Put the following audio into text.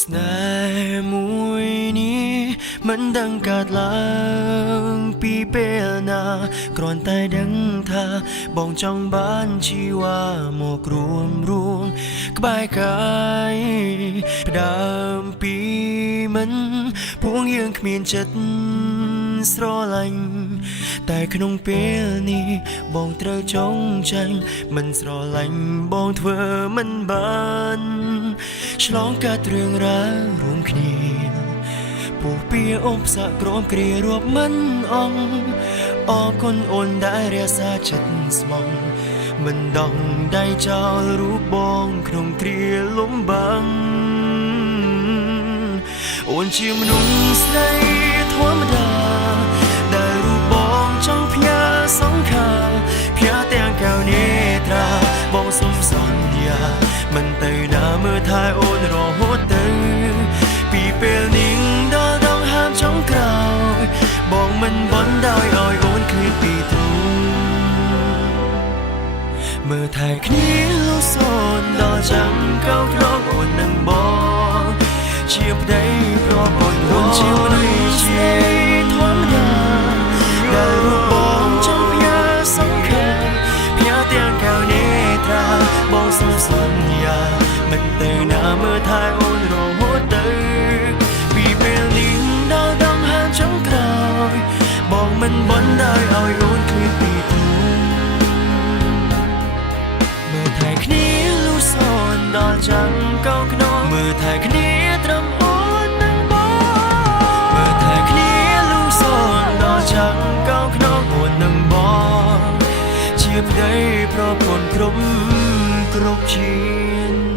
ស្នេហ៍មួយនេះមិនដឹងកើតឡើងពីពេលណាគ្រាន់តែដឹងថាបងចង់បានជីវ៉ាមករួមក្បែរកាយផ្ដើមពីមិនពួកយើងគ្មានចិត្តស្រឡាញ់តែក្នុងពេលនេះបងត្រូវចងចាំមិនស្រឡាញ់បងធ្វើមិនបានឆ្លងកាត់រឿងរ៉ាវរួមគ្នាពុះពៀឧបសគ្គក្រមគ្រារាប់មិនអងអរគុណអូនដែលរក្សាចិត្តស្មោះមិនដងដៃចោលរូបបងក្នុងគ្រាលំបាំងអូនជាមនុស្សស្រីធម្មតាដែលរូបបងចង់ផ្ញើសង្ខារផ្ញើទាំងកៅនេត្រាបងសុំសន្យាមិនទៅណាមើលថែអូនរហូតទៅពីពេលនេះដល់ដងហាមចុងក្រោយបងមិនបណ្ដោយឲ្យអូនឃ្លាតពីទ្រូងមើលថែគ្នាលោកសូនដល់ចាំកោក្រងអូននឹងបងជាប្តីប្រពន្ធអូនជាមនុស្សជាធម្មតាដែលរូបបងចង់ផ្ញើសង្ខារផ្ញើទាំងកៅនេត្រាបងសុំសន្យាមិនទៅណាមើលថែអូនរហូតទៅពីពេលនេះដល់ដងហាមចុងក្រោយបងមិនបណ្ដោយឲ្យអូនឃ្លាតពីទ្រូងមើលថែគ្នាលូសូនដល់ចាំកោខ្នងមើលថែគ្នាត្រឹមអូននឹងបងមើលថែគ្នាលូសូនដល់ចាំកោខ្នងអូននឹងបងជាប្តីប្រពន្ធគ្រប់ជាតិ